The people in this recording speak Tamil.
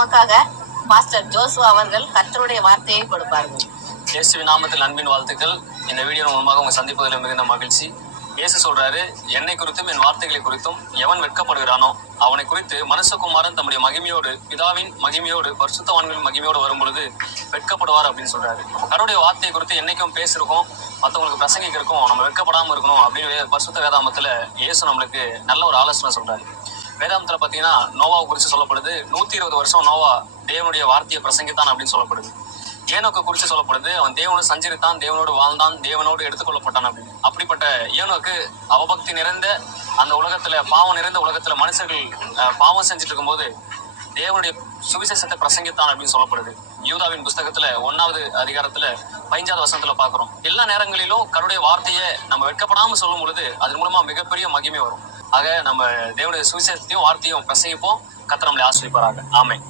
நமக்காக மாஸ்டர் ஜோசுவா அவர்கள் கர்த்தருடைய வார்த்தையை கொடுப்பார்கள். இயேசுவின் நாமத்தில் அன்பின் வாழ்த்துக்கள். இந்த வீடியோ மூலமாக உங்க சந்திப்பதில் மிகுந்த மகிழ்ச்சி. இயேசு சொல்றாரு என்னை குறித்தும் என் வார்த்தைகளை குறித்தும் எவன் வெட்கப்படுகிறானோ அவனை குறித்து மனுஷகுமாரன் தம்முடைய மகிமையோடு பிதாவின் மகிமையோடு பரிசுத்தவான்களின் மகிமையோடு வரும்பொழுது வெட்கப்படுவார் அப்படின்னு சொல்றாரு. கடவுடைய வார்த்தையை குறித்து என்னைக்கும் பேசிருக்கோம் மற்றவங்களுக்கு பிரசங்கிக்கிறக்கும் நம்ம வெட்கப்படாம இருக்கணும் அப்படின்னு பரிசுத்த வேதாமத்துல இயேசு நம்மளுக்கு நல்ல ஒரு ஆலோசனை சொல்றாரு. வேதாந்தத்துல பாத்தீங்கன்னா நோவாவை குறித்து சொல்லப்படுது. நூத்தி இருபது வருஷம் நோவா தேவனுடைய வார்த்தையை பிரசங்கித்தான் அப்படின்னு சொல்லப்படுது. ஏனோக்கு குறித்து சொல்லப்படுது அவன் தேவனோடு சஞ்சரித்தான் தேவனோடு வாழ்ந்தான் தேவனோடு எடுத்துக்கொள்ளப்பட்டான் அப்படின்னு. அப்படிப்பட்ட ஏனோக்கு அவபக்தி நிறைந்த அந்த உலகத்துல பாவம் நிறைந்த உலகத்துல மனுஷர்கள் பாவம் செஞ்சுட்டு இருக்கும்போது தேவனுடைய சுவிசேஷத்தை பிரசங்கித்தான் அப்படின்னு சொல்லப்படுது. யூதாவின் புஸ்தகத்துல ஒன்னாவது அதிகாரத்துல பதினஞ்சாவது வசனத்துல பாக்குறோம். எல்லா நேரங்களிலும் கருடைய வார்த்தையை நம்ம வெட்கப்படாம சொல்லும் பொழுது அதன் மூலமா மிகப்பெரிய மகிமை வரும். ஆக நம்ம தேவனுடைய சுவிசேஷத்தையும் வார்த்தையும் பிரசங்கிப்போம். கத்த நம்மளை ஆசிரிப்பாராக ஆமை